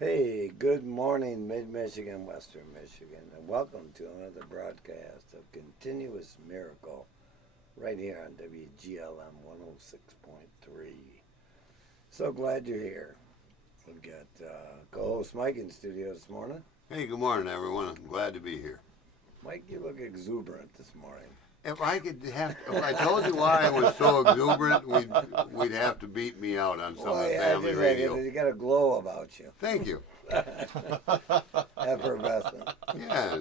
Hey, good morning, Mid-Michigan, Western Michigan, and welcome to another broadcast of Continuous Miracle right here on WGLM 106.3. So glad you're here. We've got co-host Mike in studio this morning. Hey, good morning, everyone. I'm glad to be here. Mike, you look exuberant this morning. If I told you why I was so exuberant, we'd have to beat me out on some of the family radio. You got a glow about you. Thank you. Effervescent. Yeah,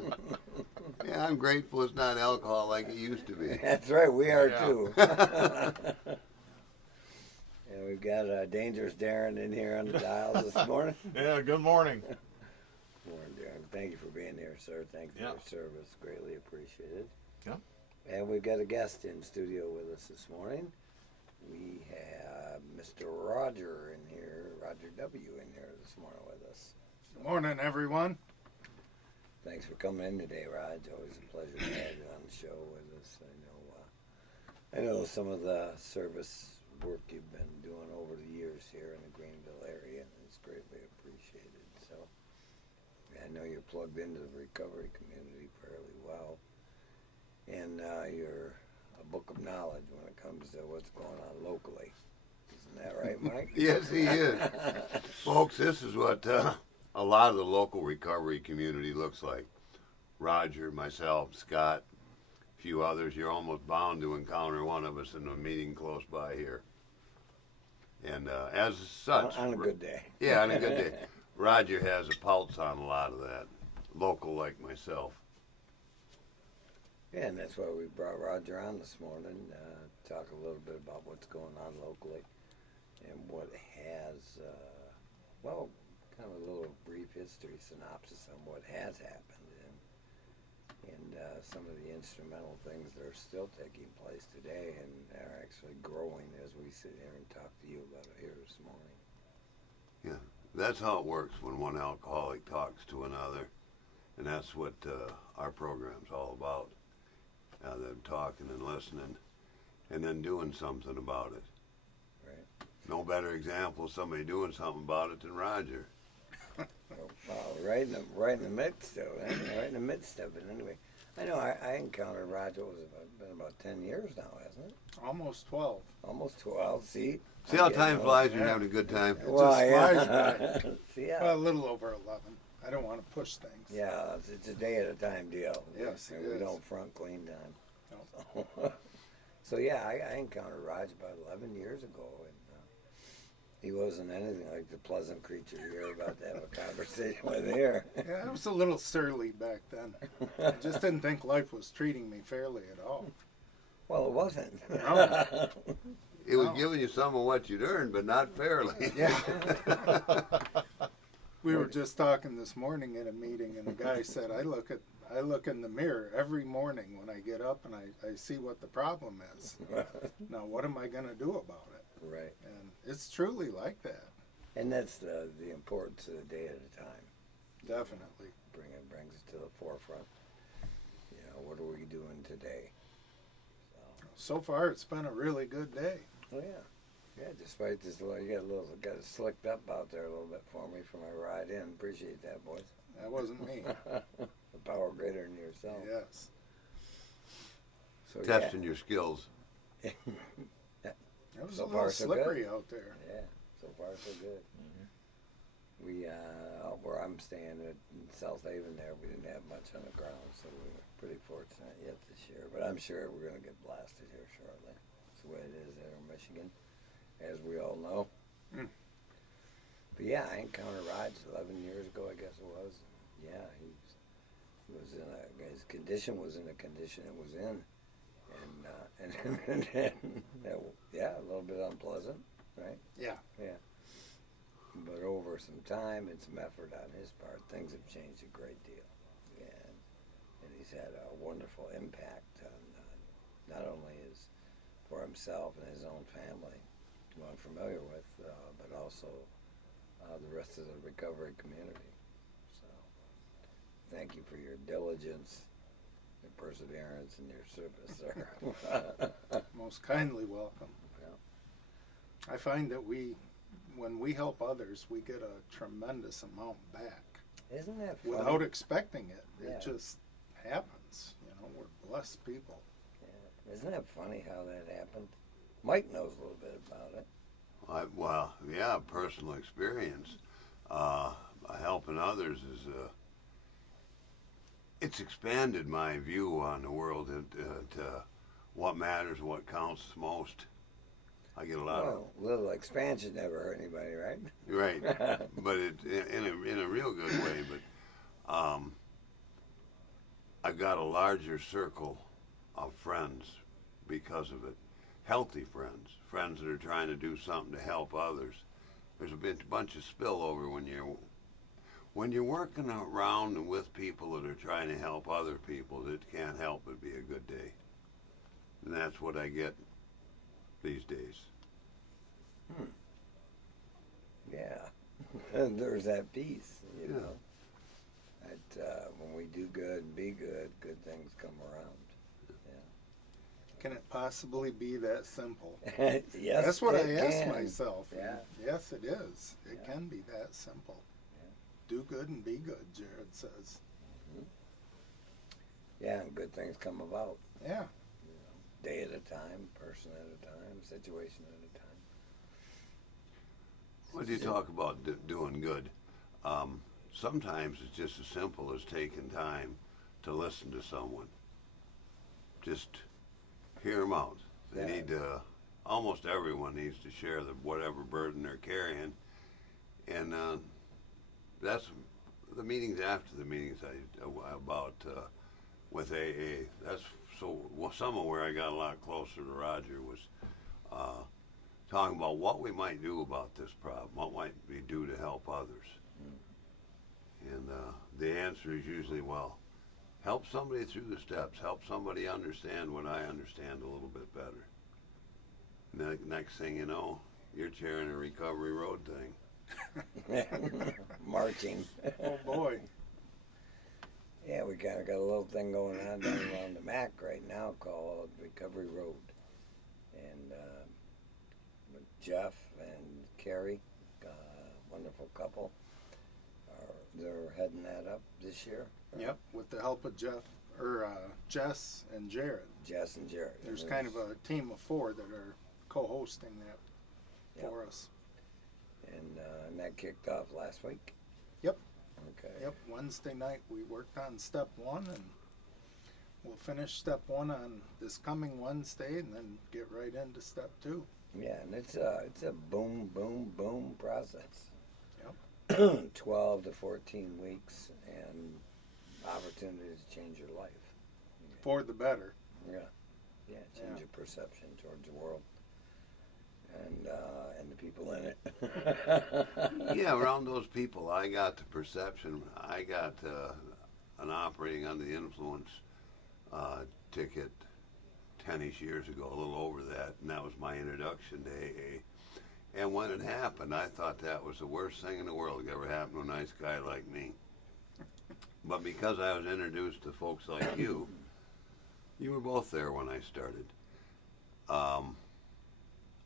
I'm grateful it's not alcohol like it used to be. That's right, we are too. And we've got Dangerous Darren in here on the dials this morning. Yeah, good morning. Morning, Darren. Thank you for being here, sir. Thank you for your service. Greatly appreciated. Yeah. And we've got a guest in studio with us this morning. We have Mr. Roger in here, Roger W. in here this morning with us. Good morning, everyone. Thanks for coming in today, Raj. Always a pleasure to have you on the show with us. I know some of the service work you've been doing over the years here in the Greenville area, and it's greatly appreciated. So I know you're plugged into the recovery community fairly well. And you're a book of knowledge when it comes to what's going on locally. Isn't that right, Mike? Yes, he is. Folks, this is what a lot of the local recovery community looks like. Roger, myself, Scott, a few others. You're almost bound to encounter one of us in a meeting close by here. And as such... On a good day. Yeah, on a good day. Roger has a pulse on a lot of that, local like myself. Yeah, and that's why we brought Roger on this morning, talk a little bit about what's going on locally and what has, kind of a little brief history synopsis on what has happened and some of the instrumental things that are still taking place today and are actually growing as we sit here and talk to you about it here this morning. Yeah, that's how it works when one alcoholic talks to another, and that's what our program's all about. Them talking and listening, and then doing something about it. Right. No better example of somebody doing something about it than Roger. Well, right in the midst of it. Right in the midst of it. Anyway, I know I encountered Roger. It's been about 10 years now, hasn't it? Almost 12. Almost 12. See how time flies when you're having a good time? It just flies by. See, yeah. Well, a little over 11. I don't want to push things. Yeah, it's a day at a time deal. Yes, it we is. don't front clean time. No. So yeah, I encountered Raj about 11 years ago, and he wasn't anything like the pleasant creature you're about to have a conversation with here. Yeah, I was a little surly back then. I just didn't think life was treating me fairly at all. Well, it wasn't. No. It was giving you some of what you'd earned, but not fairly. Yeah. We were just talking this morning in a meeting, and the guy said, I look in the mirror every morning when I get up and I see what the problem is. Now, what am I going to do about it? Right. And it's truly like that. And that's the importance of the day at a time. Definitely. Brings it to the forefront. You know, what are we doing today? So far, it's been a really good day. Oh yeah. Yeah, despite this, you got it slicked up out there a little bit for me for my ride in. Appreciate that, boys. That wasn't me. The power greater than yourself. Yes. So, Testing your skills. It was So a far, little so slippery out there. Yeah, so far so good. We, where I'm staying in South Haven there, we didn't have much on the ground, so we were pretty fortunate yet this year. But I'm sure we're going to get blasted here shortly. That's the way it is there in Michigan, as we all know. Mm. But yeah, I encountered Raj 11 years ago, I guess it was. Yeah, he was in his condition was in the condition it was in. and yeah, a little bit unpleasant, right? Yeah. Yeah. But over some time and some effort on his part, things have changed a great deal. And he's had a wonderful impact on not only for himself and his own family, who I'm familiar with, but also the rest of the recovery community. So thank you for your diligence, your perseverance, and your service, sir. Most kindly welcome. Yeah. I find that when we help others, we get a tremendous amount back Isn't that funny? without expecting it. Yeah. It just happens. You know, we're blessed people. Yeah. Isn't that funny how that happened? Mike knows a little bit about it. Well, yeah, personal experience. Helping others is it's expanded my view on the world to what matters, what counts most. I get a lot Well, little expansion never hurt anybody, right? right, but it in a real good way. But I've got a larger circle of friends because of it. Healthy friends that are trying to do something to help others. There's a bunch of spillover when you're working around and with people that are trying to help other people. It can't help but be a good day, and that's what I get these days. Yeah. There's that piece, you Yeah. know. That when we do good and be good, good things come around. Can it possibly be that simple? Yes, That's what I it ask can. myself. Yeah. Yes, it is. It Yeah. can be that simple. Yeah. Do good and be good, Jared says. Yeah, and good things come about. Yeah. Day at a time, person at a time, situation at a time. When you talk about doing good, sometimes it's just as simple as taking time to listen to someone. Just hear them out. They Yeah. need to. Almost everyone needs to share whatever burden they're carrying, and that's the meetings after the meetings about with AA. That's some of where I got a lot closer to Roger was talking about what we might do about this problem, what might we do to help others. And the answer is usually, well, help somebody through the steps, help somebody understand what I understand a little bit better. And the next thing you know, you're chairing a recovery road thing. Marching. Oh boy. Yeah, we kind of got a little thing going on down around the MAC right now called Recovery Road. And with Jeff and Carrie, wonderful couple, they're heading that up this year. Yep. With the help of Jess and Jared. Jess and Jared. There's kind of a team of 4 that are co-hosting that Yep. for us. And that kicked off last week? Yep. Okay. Yep. Wednesday night we worked on step 1, and we'll finish step 1 on this coming Wednesday, and then get right into step 2. Yeah, and it's a boom, boom, boom process. Yep. 12 to 14 weeks and opportunities to change your life. For the better. Yeah, change Yeah. your perception towards the world and the people in it. Yeah, around those people, I got the perception. I got an operating under the influence ticket 10-ish years ago, a little over that, and that was my introduction to AA. And when it happened, I thought that was the worst thing in the world that ever happened to a nice guy like me. But because I was introduced to folks like you were both there when I started.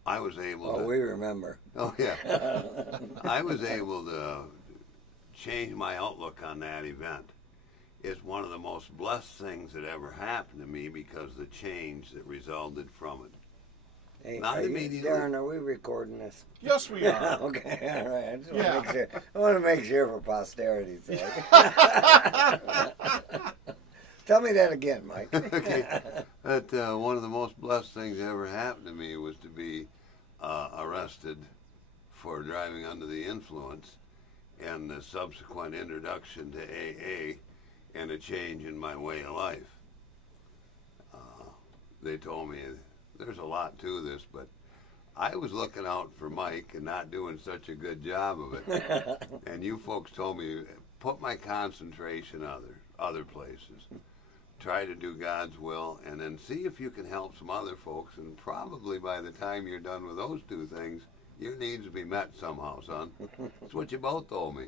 I was able to. Oh, we remember. Oh, yeah. I was able to change my outlook on that event. It's one of the most blessed things that ever happened to me because the change that resulted from it. Hey, Not are you, immediately. Darren, are we recording this? Yes, we are. Okay, all right. I just want Yeah. to make sure. I want to make sure for posterity's sake. Tell me that again, Mike. Okay. That one of the most blessed things that ever happened to me was to be arrested for driving under the influence, and the subsequent introduction to AA and a change in my way of life. they told me there's a lot to this, but I was looking out for Mike and not doing such a good job of it. And you folks told me, put my concentration other places. Try to do God's will, and then see if you can help some other folks. And probably by the time you're done with those two things, your needs will be met somehow, son. That's what you both told me.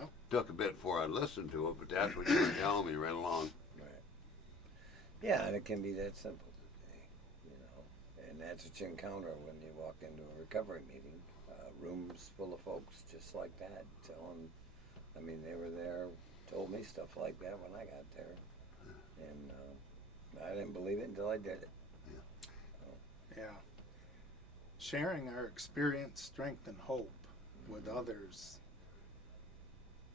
Yep. Took a bit before I listened to it, but that's what you were telling me right along. Right. Yeah, and it can be that simple today, you know. And that's what you encounter when you walk into a recovery meeting. Rooms full of folks just like that, telling. I mean, they were there, told me stuff like that when I got there, and I didn't believe it until I did it. Yeah. Sharing our experience, strength, and hope with others.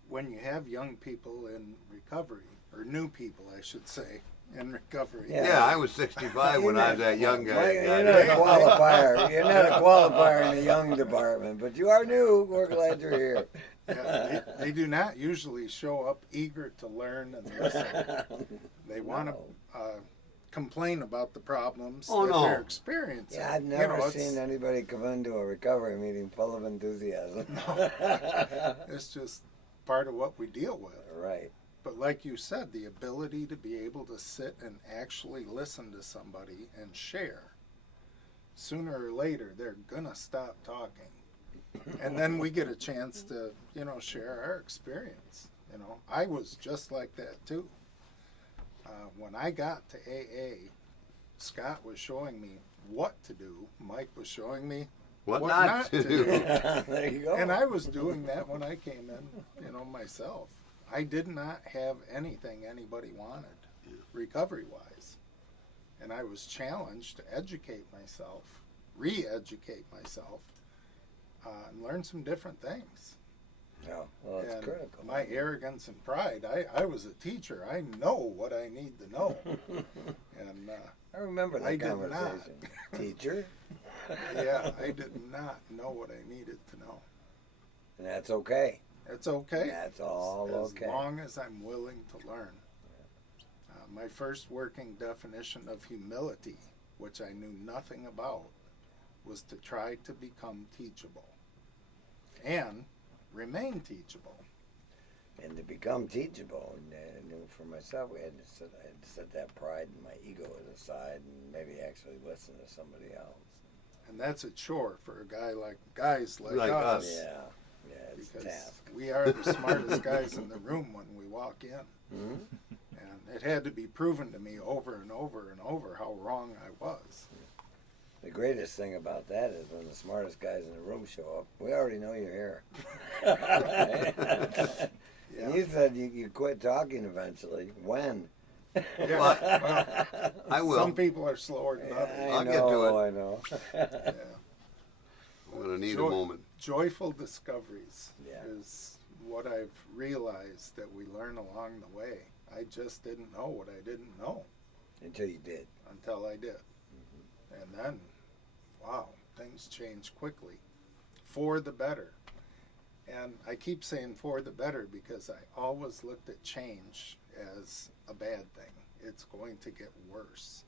When you have young people in recovery, or new people, I should say, in recovery. Yeah, I was 65 when I was that young guy. Mike, you're not a qualifier. You're not a qualifier in the young department, but you are new. We're glad you're here. Yeah, they do not usually show up eager to learn and listen. They want to complain about the problems that they're experiencing. Yeah, I've never seen anybody come into a recovery meeting full of enthusiasm. It's just part of what we deal with. Right. But like you said, the ability to be able to sit and actually listen to somebody and share, sooner or later, they're going to stop talking. And then we get a chance to, you know, share our experience. You know, I was just like that too. When I got to AA, Scott was showing me what to do. Mike was showing me what not to do. There you go. And I was doing that when I came in, you know, myself. I did not have anything anybody wanted, recovery-wise. And I was challenged to educate myself, re-educate myself, and learn some different things. Yeah, well, it's And critical. my arrogance and pride, I was a teacher. I know what I need to know. And I remember that I did conversation. Teacher? yeah, I did not know what I needed to know. And that's okay. It's okay. That's all as okay. long as I'm willing to learn. My first working definition of humility, which I knew nothing about, was to try to become teachable and remain teachable. And to become teachable, and I knew for myself, I had to set that pride and my ego aside and maybe actually listen to somebody else. And that's a chore for guys like Like us. us. Yeah, it's a Because task. we are the smartest guys in the room when we walk in. Mm-hmm. And it had to be proven to me over and over and over how wrong I was. The greatest thing about that is when the smartest guys in the room show up, we already know you're here. Yeah. And you said you quit talking eventually. When? Yeah, Well, I will. Some people are slower than others. I'll get to it. I know. Yeah. I'm going to need a Joy- moment. Joyful discoveries Yeah. is what I've realized that we learn along the way. I just didn't know what I didn't know Until you did. until I did. And then, wow, things change quickly for the better. And I keep saying for the better because I always looked at change as a bad thing. It's going to get worse.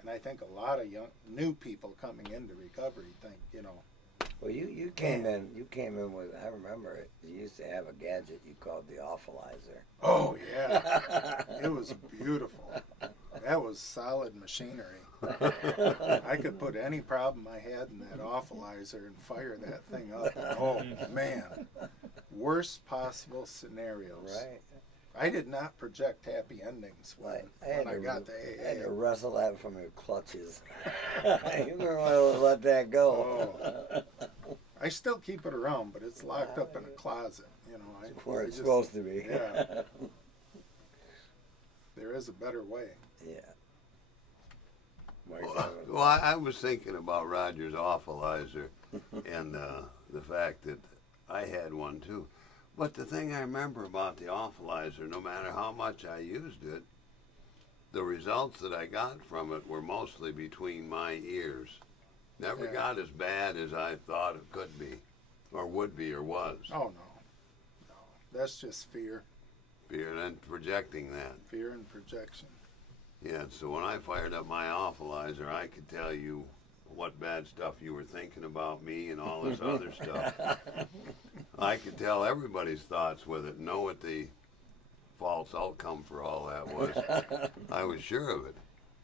And I think a lot of new people coming into recovery think, you know, Well, you came in with, I remember it. You used to have a gadget you called the awfulizer. oh yeah, it was beautiful. That was solid machinery. I could put any problem I had in that awfulizer and fire that thing up. Oh man, worst possible scenarios. Right. I did not project happy endings when I got to I had to AA. wrestle that from your clutches. You weren't want to let that go. Oh. I still keep it around, but it's locked up in a closet. You know, Where I it's just- supposed to be. Yeah. There is a better way. Yeah. Well, I was thinking about Roger's awfulizer and the fact that I had one too. But the thing I remember about the awfulizer, no matter how much I used it, the results that I got from it were mostly between my ears. Never Yeah. got as bad as I thought it could be, or would be, or was. Oh no, that's just fear, Fear and projecting that. fear and projection. Yeah, so when I fired up my alkalizer, I could tell you what bad stuff you were thinking about me and all this other stuff. I could tell everybody's thoughts with it, know what the false outcome for all that was. I was sure of it.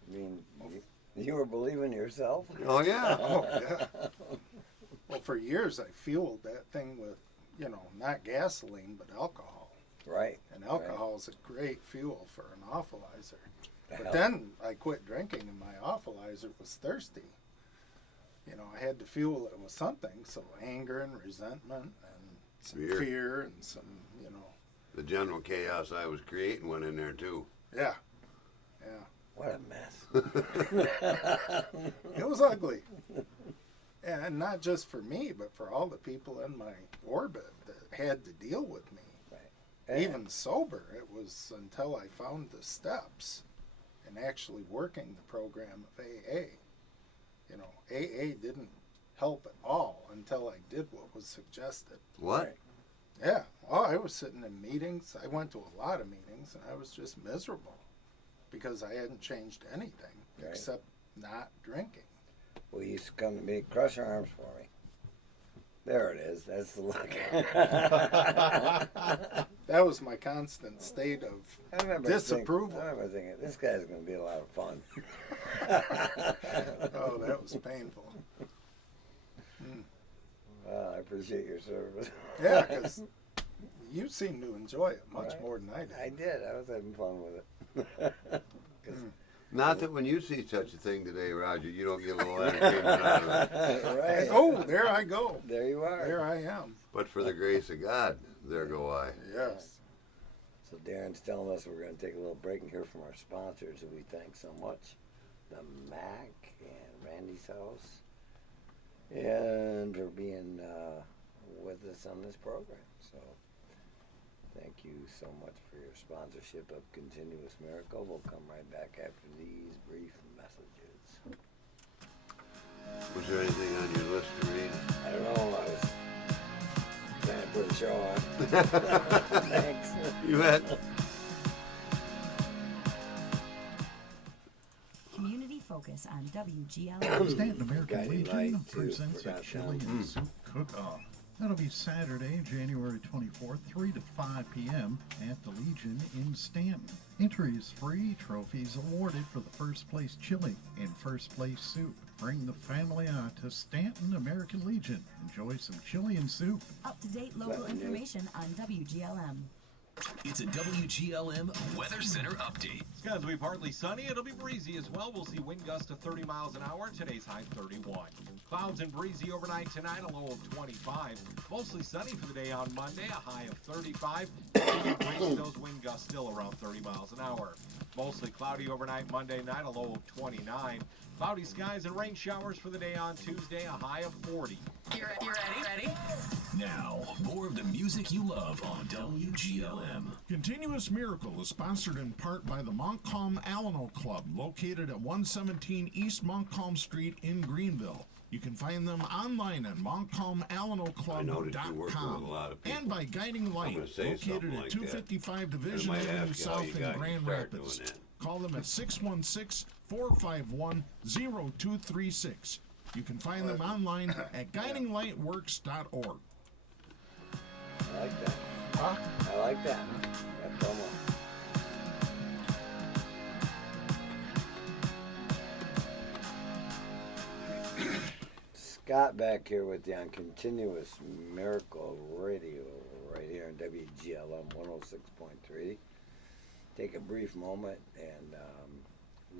I mean, you were believing yourself? Oh, yeah. Oh, yeah. Well, for years I fueled that thing with, you know, not gasoline, but alcohol. Right. And alcohol is a great fuel for an alkalizer. Right. But then I quit drinking and my alkalizer was thirsty. You know, I had to fuel it with something, so anger and resentment and some fear and some, you know. The general chaos I was creating went in there, too. Yeah. Yeah. What a mess. It was ugly. And not just for me, but for all the people in my orbit that had to deal with me. Right. Even sober, it was until I found the steps and actually working the program of AA. You know, AA didn't help at all until I did what was suggested. What? Yeah. Oh, I was sitting in meetings. I went to a lot of meetings, and I was just miserable because I hadn't changed anything Right. except not drinking. Well, you used to come to me, cross your arms for me. There it is. That's the look. That was my constant state of I remember disapproval. I remember thinking, this guy's going to be a lot of fun. Oh, that was painful. Well, I appreciate your service. Yeah, because you seem to enjoy it much Right. more than I did. I did. I was having fun with it. 'Cause- Not that when you see such a thing today, Roger, you don't get a little entertainment out of it. right. Oh, there I go. There you are. There I am. But for the grace of God, there go I. Yes. So Darren's telling us we're going to take a little break and hear from our sponsors, who we thank so much. The Mac and Randy's House. And for being with us on this program. So thank you so much for your sponsorship of Continuous Miracle. We'll come right back after these brief messages. Was there anything on your list to read? I don't know, I was trying to put a show on. Thanks. You bet. Community Focus on WGL. Stanton American Guiding Legion Light, too, presents a forgot chili that. and soup cook-off. That'll be Saturday, January 24th, 3 to 5 p.m. at the Legion in Stanton. Entry is free, trophies awarded for the first place chili and first place soup. Bring the family out to Stanton American Legion. Enjoy some chili and soup. Up-to-date local information on WGLM. It's a WGLM Weather Center update. It's going to be partly sunny. It'll be breezy as well. We'll see wind gusts to 30 miles an hour. Today's high 31. Clouds and breezy overnight tonight, a low of 25. Mostly sunny for the day on Monday, a high of 35. Breezy, those wind gusts still around 30 miles an hour. Mostly cloudy overnight Monday night, a low of 29. Cloudy skies and rain showers for the day on Tuesday, a high of 40. You ready? Now, more of the music you love on WGLM. Continuous Miracle is sponsored in part by the Montcalm Alano Club, located at 117 East Montcalm Street in Greenville. You can find them online at I noticed you're working with a montcalmalano.com lot of people. and by Guiding Light, gonna say located something at like 255 that. Division I might Avenue ask you how you South in got Grand start Rapids. doing Call them at 616-451-0236. You can find them online at guidinglightworks.org. I like that. Huh? I like that. That promo. Scott back here with you on Continuous Miracle Radio right here on WGLM 106.3. Take a brief moment and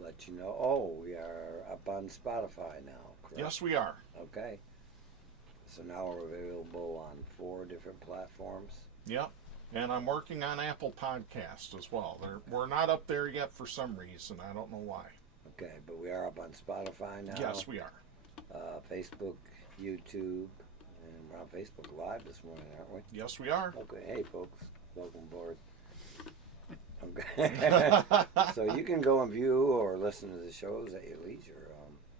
let you know. Oh, we are up on Spotify now, correct? Yes, we are. Okay. So now we're available on 4 different platforms. Yep. And I'm working on Apple Podcast as well. We're not up there yet for some reason. I don't know why. Okay, but we are up on Spotify now. Yes, we are. Facebook, YouTube, and we're on Facebook Live this morning, aren't we? Yes, we are. Okay, hey folks, welcome aboard. Okay, so you can go and view or listen to the shows at your leisure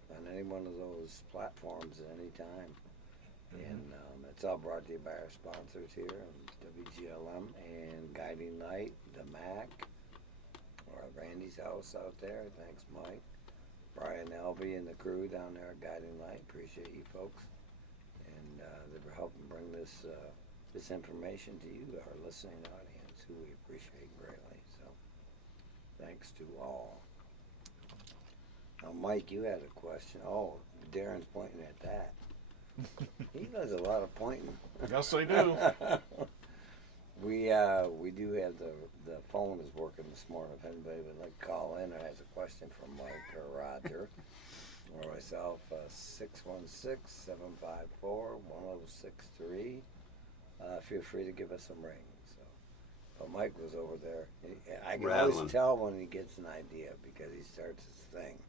on any one of those platforms at any time. And it's all brought to you by our sponsors here on WGLM and Guiding Light, the Mac, our Randy's house out there. Thanks, Mike. Brian Albee and the crew down there at Guiding Light. Appreciate you folks. And they were helping bring this this information to you, our listening audience, who we appreciate greatly. So thanks to all. Now, Mike, you had a question. Oh, Darren's pointing at that. He does a lot of pointing. Yes, I do. We do have the phone is working this morning. If anybody would like to call in or has a question for Mike or Roger or myself, 616-754-1063. Feel free to give us some rings. So, but Mike was over there. I can Rattling. always tell when he gets an idea because he starts his thing.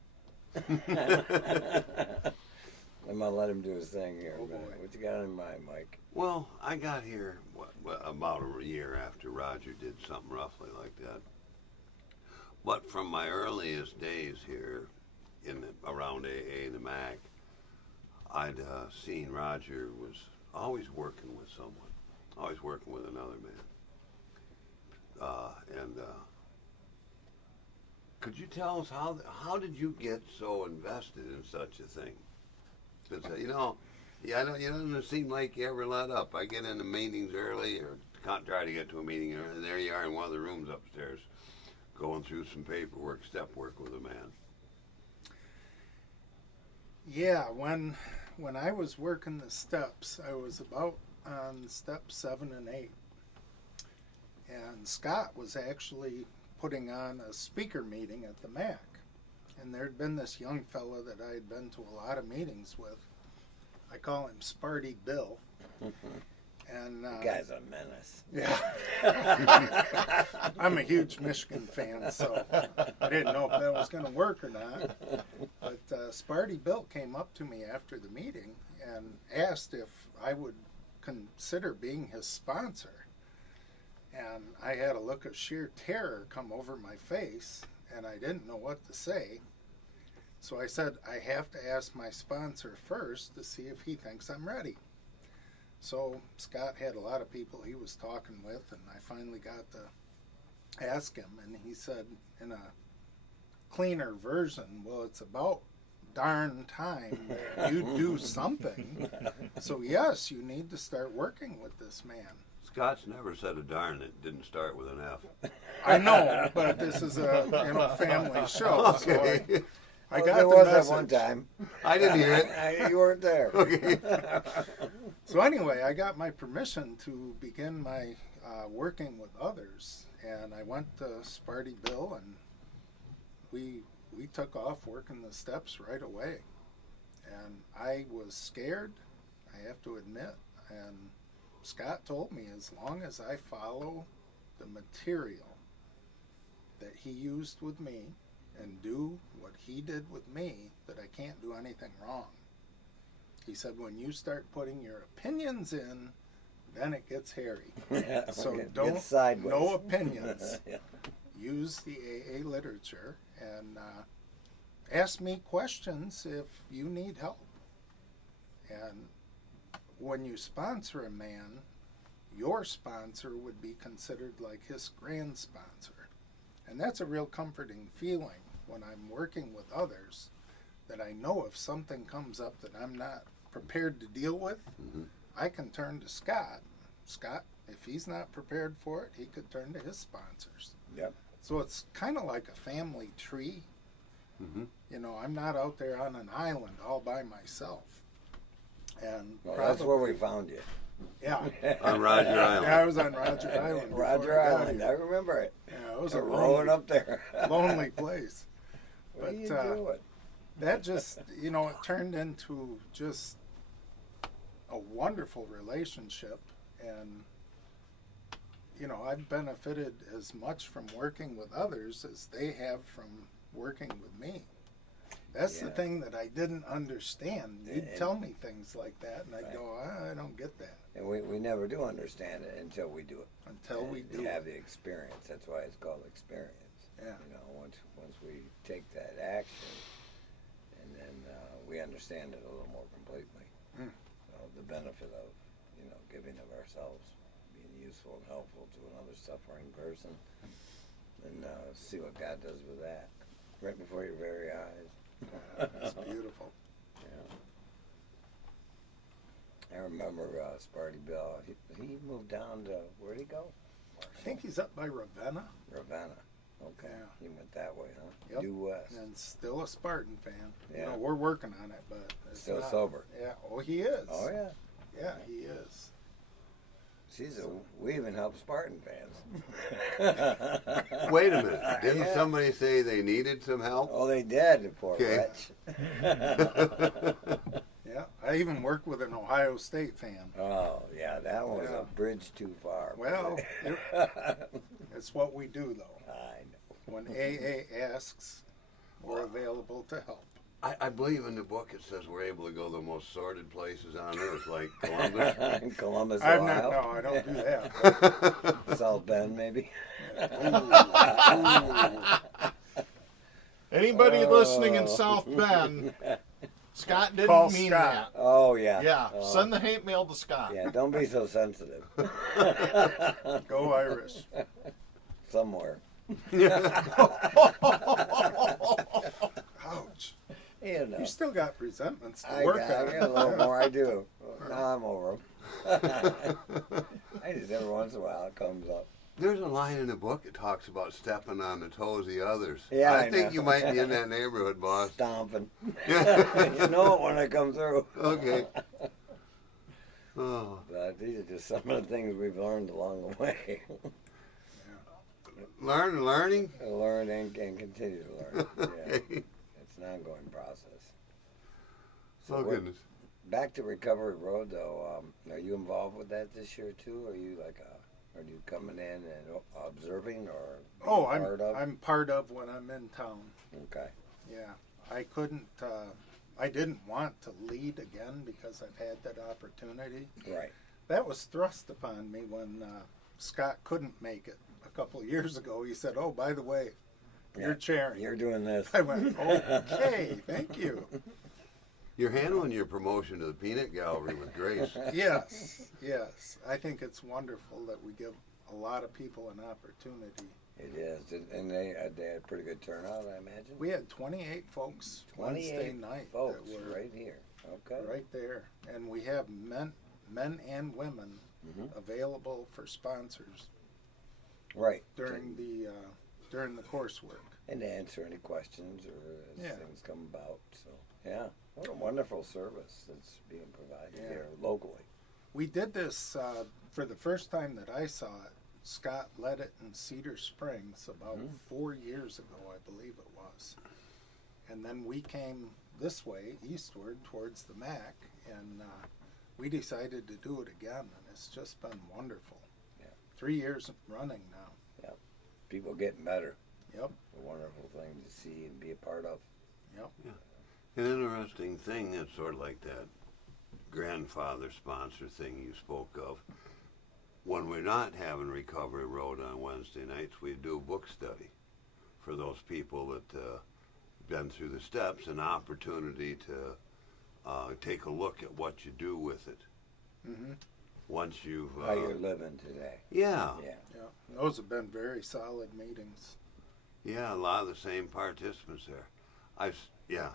I'm gonna let him do his thing here. Oh, man. boy. What you got in mind, Mike? Well, I got here about a year after Roger did something roughly like that. But from my earliest days here around AA, the MAC, I'd seen Roger was always working with someone, always working with another man. Could you tell us how did you get so invested in such a thing? Because you don't seem like you ever let up. I get into meetings early, or can't try to get to a meeting early, and there you are in one of the rooms upstairs, going through some paperwork, step work with a man. Yeah, when I was working the steps, I was about on step 7 and 8. And Scott was actually putting on a speaker meeting at the MAC. And there'd been this young fella that I had been to a lot of meetings with. I call him Sparty Bill. And The guy's a menace. yeah. I'm a huge Michigan fan, so I didn't know if that was going to work or not. But Sparty Bill came up to me after the meeting and asked if I would consider being his sponsor. And I had a look of sheer terror come over my face, and I didn't know what to say. So I said, I have to ask my sponsor first to see if he thinks I'm ready. So Scott had a lot of people he was talking with, and I finally got to ask him, and he said in a cleaner version, well, it's about darn time that you do something. So yes, you need to start working with this man. Scott's never said a darn that didn't start with an F. I know, but this is a family show, so I got there the was message. that one time. I didn't hear it. You weren't there. Okay. So anyway, I got my permission to begin my working with others, and I went to Sparty Bill, and we took off working the steps right away. And I was scared, I have to admit, and Scott told me as long as I follow the material that he used with me and do what he did with me, that I can't do anything wrong. He said, when you start putting your opinions in, then it gets hairy. So It don't, gets sideways. no opinions. Yeah. Use the AA literature and ask me questions if you need help. And when you sponsor a man, your sponsor would be considered like his grand sponsor. And that's a real comforting feeling when I'm working with others, that I know if something comes up that I'm not prepared to deal with, I can turn to Scott. Scott, if he's not prepared for it, he could turn to his sponsors. Yep. So it's kind of like a family tree. You know, I'm not out there on an island all by myself. And Well, that's where we probably- found you. Yeah. On Roger Island. Yeah, I was on Roger Island. before Roger I got Island. I here. remember it. Yeah, it was a Rolling lonely, up there. lonely place. What are you But, doing? That just, you know, it turned into just a wonderful relationship. And, you know, I've benefited as much from working with others as they have from working with me. That's the Yeah. thing that I didn't understand. You'd And- tell me things like that, and I'd Right. go, I don't get that And we never do understand it until we do it. until we And do have it. the experience. That's why it's called experience. Yeah. You know, once we take that action, and then we understand it a little more completely. Mm. So the benefit of giving of ourselves, being useful and helpful to another suffering person. and see what God does with that, right before your very eyes. It's beautiful. I remember Sparty Bill. He moved down to, where'd he go? I think he's up by Ravenna. Ravenna. Okay. Yeah. He went that way, huh? Yep. Due west. And still a Spartan fan. Yeah. You know, we're working on it, but it's Still not. sober. Yeah. Oh, he is. Oh, yeah. Yeah, he is. We even help Spartan fans. Wait a minute. Didn't Yeah. somebody say they needed some help? Oh, they did, the poor Okay. wretch. Yeah. I even work with an Ohio State fan. Oh, yeah, that one was Yeah. a bridge too far. Well, it's what we do, though. I know. When AA asks, we're available to help. I believe in the book it says we're able to go to the most sordid places on earth, like Columbus. Columbus, I'm Ohio. not. No, I don't do that. South Bend, maybe. Anybody listening in South Bend, Scott didn't Call mean Scott. Oh, yeah. that. Yeah, Oh, send the hate mail to Scott. yeah, don't be so sensitive. Go Irish. Somewhere. Ouch. You know. You still got resentments to I work got on. a little more. I do. Now I'm over 'em. I just every once in a while it comes up. There's a line in the book that talks about stepping on the toes of the others. Yeah, I I think know. you might be in that neighborhood, boss. Stomping. Yeah. You know it when I come through. Okay. Oh. But these are just some of the things we've learned along the way. Learning? Learn and continue to learn. Yeah. Okay. It's an ongoing process. Oh, what- goodness. Back to Recovery Road, though. Are you involved with that this year too? Are you are you coming in and observing or being Oh, part of? I'm part of when I'm in town. Okay. Yeah, I couldn't. I didn't want to lead again because I've had that opportunity. Right. That was thrust upon me when Scott couldn't make it a couple of years ago. He said, "Oh, by the way, you're Yeah, chairing." You're doing this. I went, "Okay, thank you." You're handling your promotion to the peanut gallery with grace. Yes, yes. I think it's wonderful that we give a lot of people an opportunity. It is, and they had a pretty good turnout, I imagine. We had 28 folks Wednesday 28 night folks that were right here. Okay. right there, and we have men and women Mhm. available for sponsors Right. during the coursework. And to answer any questions or as Yeah. things come about. So yeah, what a wonderful service that's being provided Yeah. here locally. We did this for the first time that I saw it. Scott led it in Cedar Springs about 4 years ago, I believe it was. And then we came this way, eastward, towards the MAC, and we decided to do it again, and it's just been wonderful. Yeah. 3 years running now. Yep. People getting better. Yep, A wonderful thing to see and be a part of. yep. An interesting thing that's sort of like that grandfather sponsor thing you spoke of. When we're not having Recovery Road on Wednesday nights, we do book study for those people that been through the steps, an opportunity to take a look at what you do with it. Mm-hmm. Once you've How you're living today. yeah, Yeah. Yeah, those have been very solid meetings. yeah, a lot of the same participants there.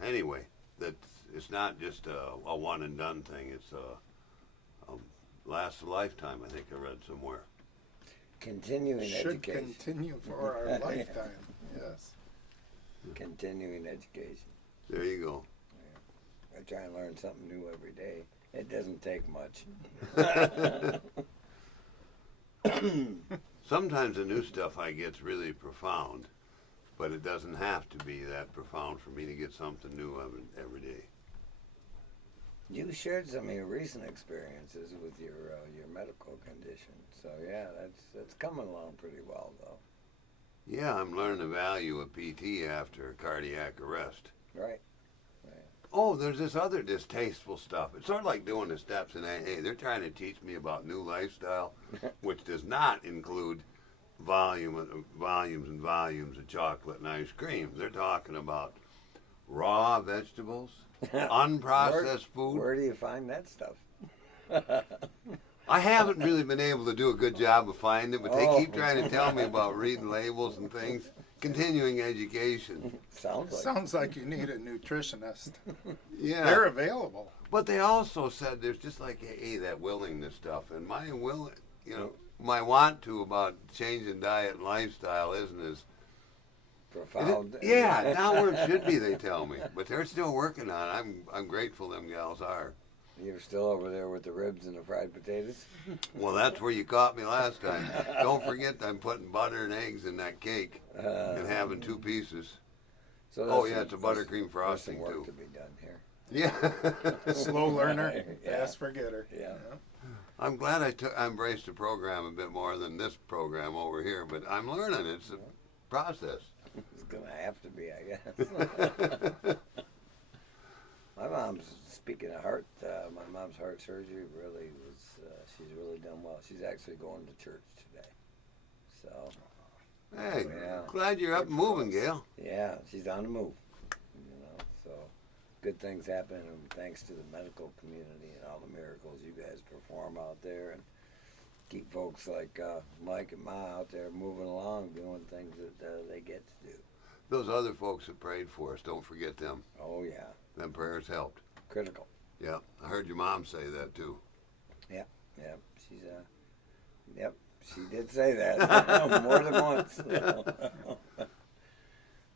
Anyway, that it's not just a one and done thing. It's lasts a lifetime. I think I read somewhere. Continuing Should education. continue for our lifetime. Yes. Continuing education. There you go. I try and learn something new every day. It doesn't take much. Sometimes the new stuff I get's really profound, but it doesn't have to be that profound for me to get something new every day. You shared some of your recent experiences with your medical condition. So yeah, that's coming along pretty well though. Yeah, I'm learning the value of PT after cardiac arrest. Right. Oh, there's this other distasteful stuff. It's sort of like doing the steps in AA. They're trying to teach me about new lifestyle, which does not include volumes and volumes of chocolate and ice cream. They're talking about raw vegetables, unprocessed food. Where do you find that stuff? I haven't really been able to do a good job of finding it, but they Oh. keep trying to tell me about reading labels and things. Continuing education. Sounds like you need a nutritionist. Yeah. They're available. But they also said there's just like that willingness stuff, and my my want to about changing diet and lifestyle isn't as Profound. yeah, not where it should be. They tell me, but they're still working on it. I'm grateful them gals are. You're still over there with the ribs and the fried potatoes? Well, that's where you caught me last time. Don't forget I'm putting butter and eggs in that cake and having 2 pieces. So Oh there's yeah, it's a buttercream there's some frosting work too. to be done here. Yeah. Slow learner, Yeah. fast forgetter. Yeah. I'm glad I embraced the program a bit more than this program over here, but I'm learning. It's a process. It's gonna have to be, I guess. My mom's, speaking of heart, my mom's heart surgery really was, she's really done well. She's actually going to church today. So, Hey, Yeah. glad you're up and moving, Gail. yeah, she's on the move. So good things happening, and thanks to the medical community and all the miracles you guys perform out there, and keep folks like Mike and Ma out there moving along, doing things that they get to do. Those other folks that prayed for us, don't forget them. Oh yeah, Them prayers helped. critical. Yeah, I heard your mom say that too. Yep, she's yep, she did say that more than once.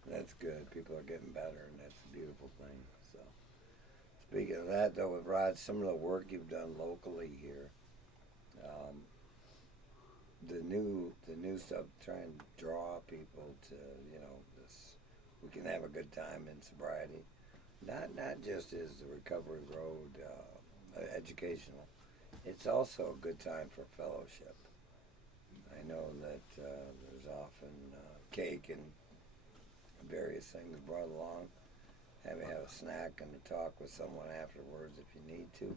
That's good. People are getting better, and that's a beautiful thing. So, speaking of that, though, with Rod, some of the work you've done locally here, the new stuff, trying to draw people to this. We can have a good time in sobriety. Not just as the recovery road educational. It's also a good time for fellowship. I know that there's often cake and various things brought along. Have a snack and a talk with someone afterwards if you need to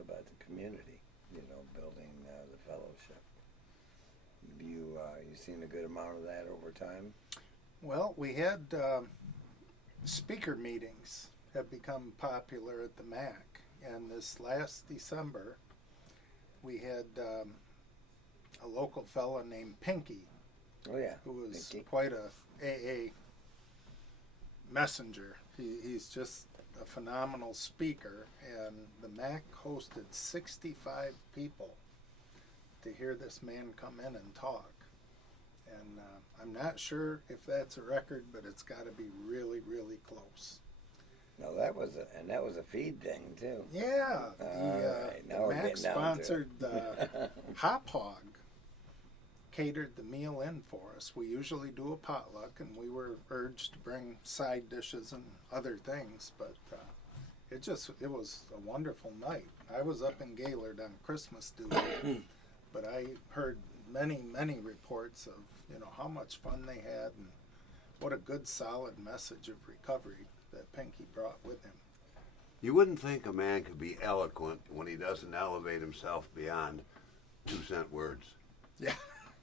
about the community. Building the fellowship. You seen a good amount of that over time? Well, we had speaker meetings have become popular at the MAC, and this last December we had a local fella named Pinky, Oh yeah. who was Pinky. quite a AA messenger. He's just a phenomenal speaker, and the MAC hosted 65 people to hear this man come in and talk. And I'm not sure if that's a record, but it's got to be really, really close. No, that was a feed thing too. Yeah, right, now the we're MAC getting down to it. sponsored Hop Hog, catered the meal in for us. We usually do a potluck, and we were urged to bring side dishes and other things, but it was a wonderful night. I was up in Gaylord on Christmas duty, but I heard many reports of how much fun they had and what a good solid message of recovery that Pinky brought with him. You wouldn't think a man could be eloquent when he doesn't elevate himself beyond 2-cent words. Yeah.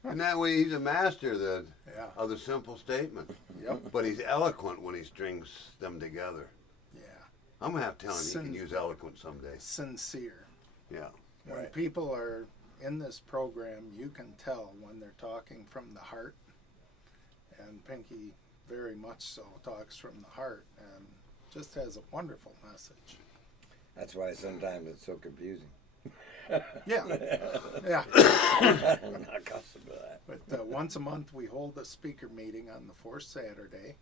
And that way he's a master Yeah. of the simple statement. Yep. But he's eloquent when he strings them together. Yeah. I'm going to have to tell him he Sin- can use eloquence someday. Sincere. Yeah. When Right. people are in this program, you can tell when they're talking from the heart. And Pinky very much so talks from the heart and just has a wonderful message. That's why sometimes it's so confusing. Yeah. Yeah. I'm not accustomed to that. But once a month we hold a speaker meeting on the fourth Saturday.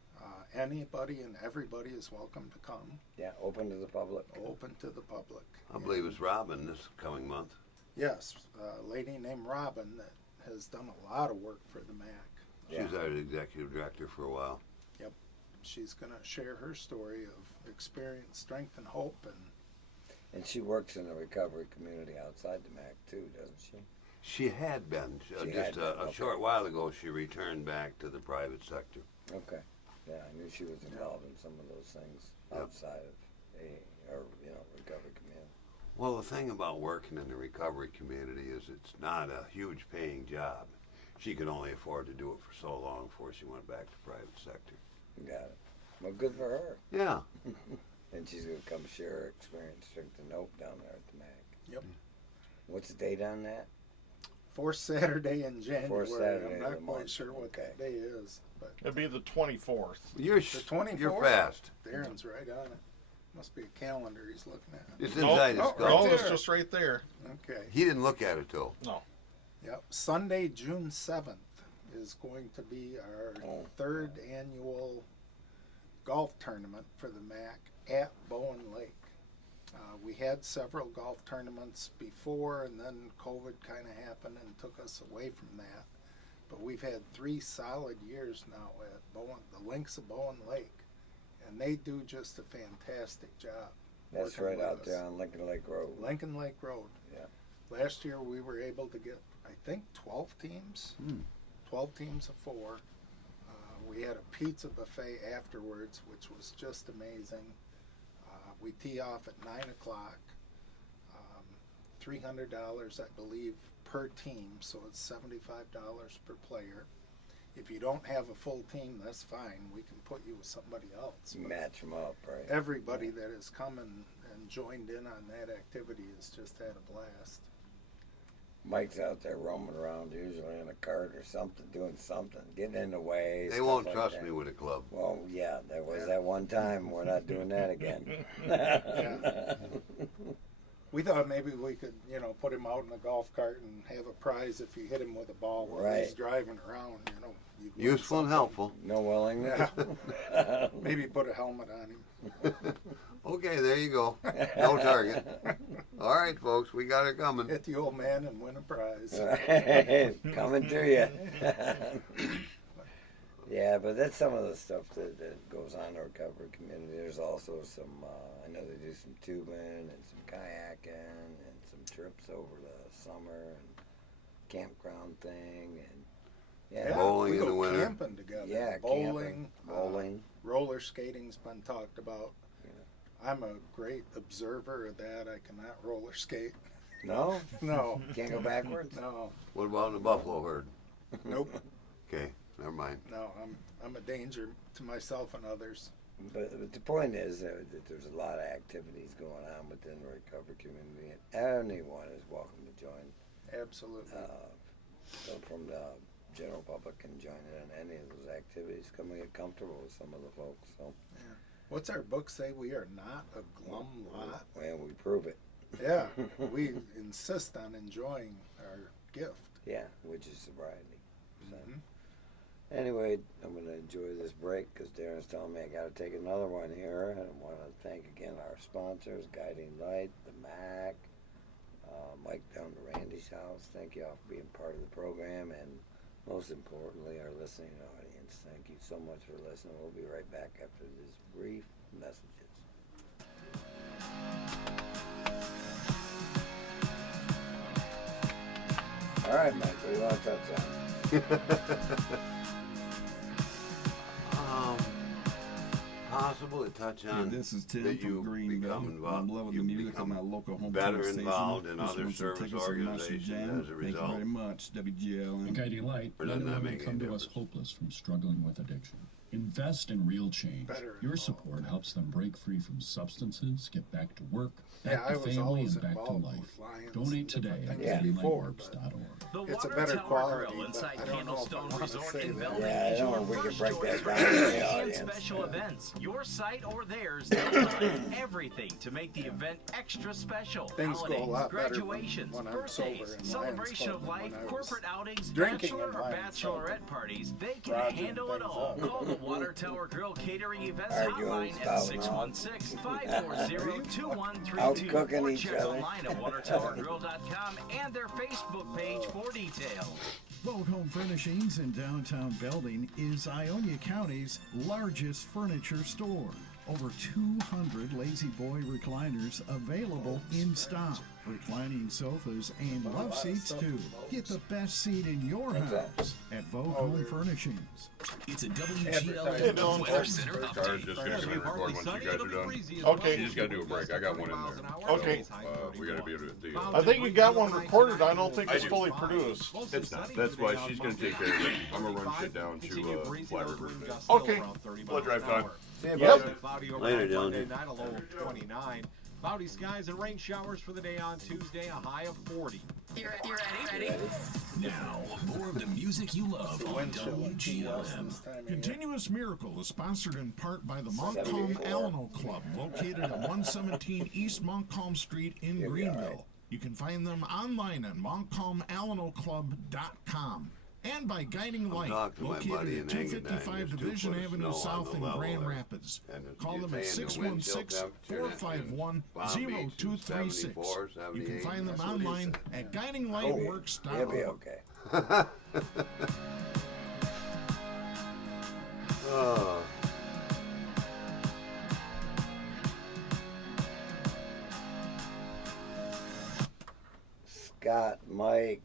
Anybody and everybody is welcome to come. Yeah, open to the public. Open to the public. I believe it's Robin this coming month. Yes, a lady named Robin that has done a lot of work for the MAC. She was our executive director for a while. She's going to share her story of experience, strength, and hope. And she works in the recovery community outside the MAC too, doesn't she? She had been. She Just had been, a okay. short while ago, she returned back to the private sector. Okay. Yeah, I knew she was involved in some of those things Yep. outside of recovery community. Well, the thing about working in the recovery community is it's not a huge paying job. She could only afford to do it for so long before she went back to private sector. Got it. Well, good for her. Yeah. And she's going to come share her experience, strength, and hope down there at the MAC. Yep. What's the date on that? Fourth Saturday in January. Fourth Saturday I'm of not the quite month. sure what Okay. that day is, but It'd be the 24th. You're the 24th. you're fast. Darren's right on it. Must be a calendar he's looking at. It's inside his Oh, skull. right No, it's there. just right there. Okay. He didn't look at it till. No. Yep. Sunday, June 7th is going to be our Oh. third annual golf tournament for the MAC at Bowen Lake. We had several golf tournaments before, and then COVID kind of happened and took us away from that. But we've had 3 solid years now at Bowen, the Links of Bowen Lake, and they do just a fantastic job. That's working right with out us. there on Lincoln Lake Road. Lincoln Lake Road. Yeah. Last year we were able to get, I think, 12 teams. 12 teams of 4. We had a pizza buffet afterwards, which was just amazing. We tee off at 9 o'clock. $300, I believe, per team, so it's $75 per player. If you don't have a full team, that's fine. We can put you with somebody else. But Match them up, right? everybody that has come and joined in on that activity has just had a blast. Mike's out there roaming around, usually in a cart or something, doing something, getting in the way. They stuff won't like trust that. me with a club. Well, yeah, there was that one time. We're not doing that again. Yeah. We thought maybe we could, put him out in a golf cart and have a prize if you hit him with a ball while he's Right. driving around, you'd win Useful and something. helpful. No willingness. Maybe put a helmet on him. Okay, there you go. No target. All right, folks, we got it coming. Hit the old man and win a prize. Coming to you. Yeah, but that's some of the stuff that goes on in the recovery community. There's also some, I know they do some tubing and some kayaking and some trips over the summer and campground thing and yeah, Bowling we in go the winter. camping together. yeah, bowling, bowling. roller skating's been talked about. I'm a great observer of that. I cannot roller skate. No, No, can't go backwards. no, What about the buffalo herd? nope. Okay, never mind. No, I'm a danger to myself and others. But the point is that there's a lot of activities going on within the recovery community, and anyone is welcome to join. Absolutely. So from the general public can join in on any of those activities. Come and get comfortable with some of the folks. So, What's our book say? We are not a glum lot. well, we prove it. Yeah, we insist on enjoying our gift. Yeah, which is sobriety. So, Mhm. anyway, I'm going to enjoy this break because Darren's telling me I got to take another one here. And I want to thank again our sponsors, Guiding Light, the MAC, Mike down to Randy's house. Thank you all for being part of the program, and most importantly, our listening audience. Thank you so much for listening. We'll be right back after these brief messages. All right, Mike, what do you want to touch on? Possible to touch on This is Tim that from you Greenville. become involved. I'm loving you the music on become my local home better radio station. involved in Just other want some service tickets to the Master organizations Jam. as a Thank you result. very much, WGLN. Guiding Light, Or let doesn't that anyone make come any to us difference? hopeless from struggling with addiction. Invest in real change. Better Your involved. support helps them break free from substances, get back to work, Yeah, back I to was family, always and back to involved life. with Lions Donate and today different at things Yeah. before, guidinglightworks.org. The It's a Water better Tower quality, Grill but inside I don't know if I Candlestone wanna Resort say in that. Belmont Yeah, I is don't your know if we can first break choice that for down to the and audience. special events. Your site or theirs, they've done everything to make the event extra special. Things go a Holidays, lot better graduations, when I'm sober birthdays, in Lions celebration Club of than life, when I was corporate outings, drinking bachelor in or Lions Club. bachelorette parties. They can Roger handle it things all. up. Call the Water Tower Grill Catering Events Arguing, hotline at spouting off. 616-540-2132 Out cooking or each check other. online at watertowergrill.com and their Facebook page for details. Boat Home Furnishings in downtown Belding is Ionia County's largest furniture store. Over 200 Lazy Boy recliners available in stock. Reclining sofas and love seats too. Get the best seat in your house at Vogue Home Furnishings. It's a Advertising. WGLN Weather Center Car's update. just gonna come and record once you guys are done. Okay. You just gotta do a break. I got one in there. Okay. We gotta be able to do I think you got one recorded. I don't think it's fully produced. It's not. That's why she's gonna take care of it. I'm gonna run shit down to Fly River. Okay. Blood drive time. Yep. Later, Dylan. 29, a low of 29. Cloudy skies and rain showers for the day on Tuesday, a high of 40. You ready? Now, more of the music you love on WGLM. Continuous Miracle is sponsored in part by the Montcalm 74. Alano Club, located at 117 East Montcalm Street in Greenville. You can find them online at montcalmalanoclub.com. And by Guiding Light, talking to my buddy located in at 255 Engadine. There's 2 Division foot of Avenue snow on South the in level Grand there. Rapids. And Call you're them at saying the wind chill temperature in 616-451-0236. You can 78, find them that's what he online said. at He'll be guidinglightworks.org. okay. Oh. Scott, Mike,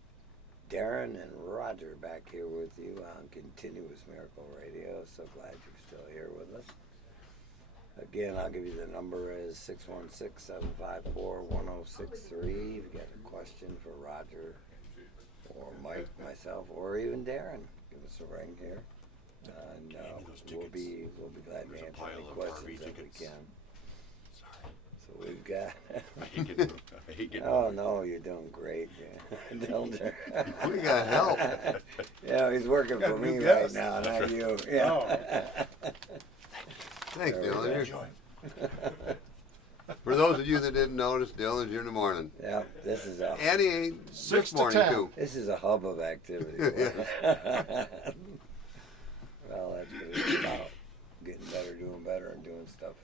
Darren, and Roger back here with you on Continuous Miracle Radio. So glad you're still here with us. Again, I'll give you the number is 616-754-1063. If you got a question for Roger or Mike, myself, or even Darren, give us a ring here. And we'll be glad to answer any questions that we can. So we've got. Oh no, you're doing great, Dilger. We got help. Yeah, he's working for me right now, not you. Yeah. Thanks, Dylan. For those of you that didn't notice, Dylan's here in the morning. Yeah, this is a. And he ain't 6 this to morning 10. too. This is a hub of activity. Well, that's what it's about. Getting better, doing better, and doing stuff.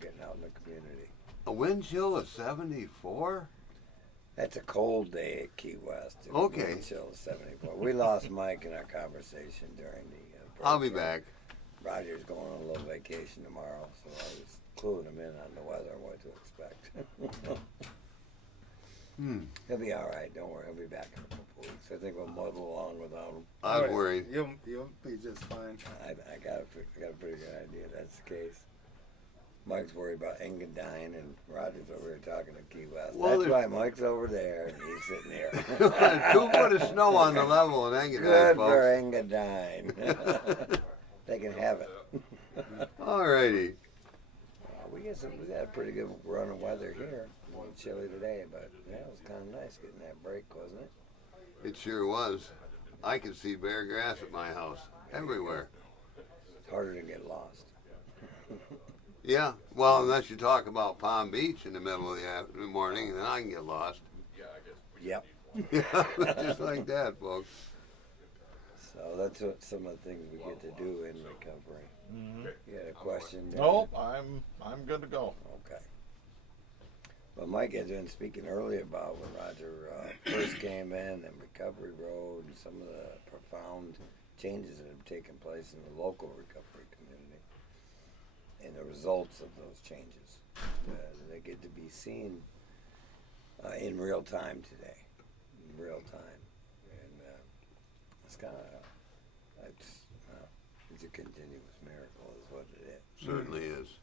Getting out in the community. A wind chill of 74? That's a cold day at Key West. Okay. Wind chill of 74. We lost Mike in our conversation during the. I'll be back. Roger's going on a little vacation tomorrow, so I was cluing him in on the weather and what to expect. He'll be all right. Don't worry. He'll be back in a couple weeks. I think we'll muddle along without him. I'm worried. You'll be just fine. I got a pretty good idea that's the case. Mike's worried about Engadine, and Roger's over here talking to Key West. Well, that's why Mike's over there, and he's sitting here. 2 foot of snow on the level in Engadine, Good folks. for Engadine. They can have it. Alrighty. We got a pretty good run of weather here. A little chilly today, but yeah, it was kind of nice getting that break, wasn't it? It sure was. I could see bare grass at my house everywhere. It's harder to get lost. Yeah, well, unless you talk about Palm Beach in the middle of the morning, then I can get lost. Yep. Just like that, folks. So that's what some of the things we get to do in recovery. Mm-hmm. You had a question? Nope, I'm good to go. Okay. Well, Mike had been speaking earlier about when Roger first came in and Recovery Road and some of the profound changes that have taken place in the local recovery community and the results of those changes. They get to be seen in real time today, in real time. And it's kind of, it's a continuous miracle is what it is. Certainly is.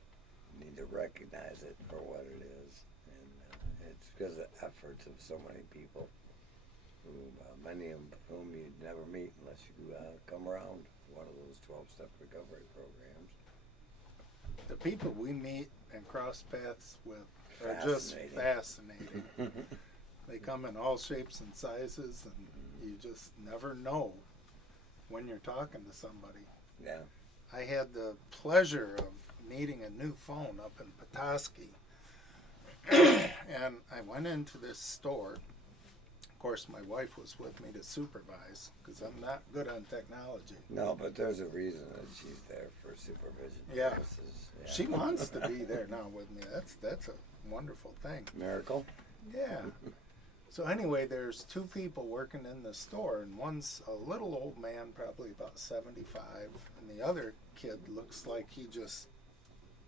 You need to recognize it for what it is. It's because of the efforts of so many people, who many of whom you'd never meet unless you come around one of those 12-step recovery programs. The people we meet and cross paths with are just fascinating. They come in all shapes and sizes, and you just never know when you're talking to somebody. Yeah. I had the pleasure of needing a new phone up in Petoskey. And I went into this store. Of course, my wife was with me to supervise because I'm not good on technology. No, but there's a reason that she's there for supervision Yeah. purposes. Yeah. She wants to be there now with me. That's a wonderful thing. Miracle? Yeah. So anyway, there's 2 people working in the store, and one's a little old man, probably about 75, and the other kid looks like he just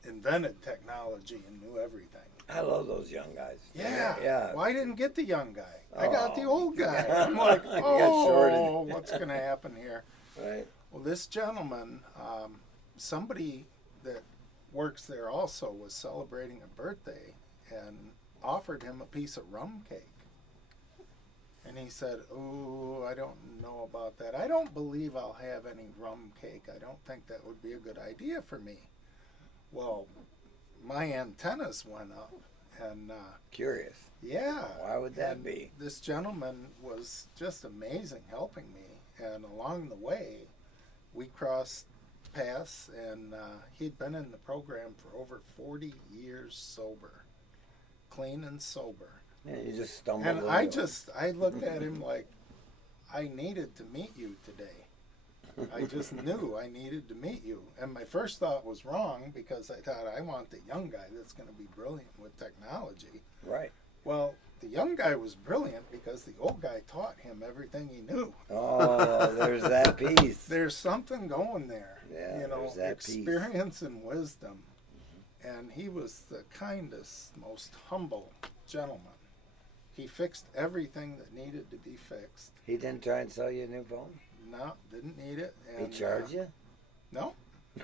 invented technology and knew everything. I love those young guys. Yeah. Yeah. Well, I didn't get the young guy. I got the Oh. old guy. I'm like, You got oh, shorted. what's going to happen here? Right. Well, this gentleman, somebody that works there also was celebrating a birthday and offered him a piece of rum cake. And he said, oh, I don't know about that. I don't believe I'll have any rum cake. I don't think that would be a good idea for me. Well, my antennas went up, And Curious. yeah. Why would that and be? This gentleman was just amazing helping me. And along the way, we crossed paths, and he'd been in the program for over 40 years sober, clean and sober. Yeah, you just stumbled. And into it. I looked at him like, I needed to meet you today. I just knew I needed to meet you. And my first thought was wrong, because I thought, I want the young guy that's going to be brilliant with technology. Right. Well, the young guy was brilliant because the old guy taught him everything he knew. Oh, there's that piece. There's something going there. Yeah, you know, there's that piece. experience and wisdom. And he was the kindest, most humble gentleman. He fixed everything that needed to be fixed. He didn't try and sell you a new phone? No, didn't need it. He And, charged you? No.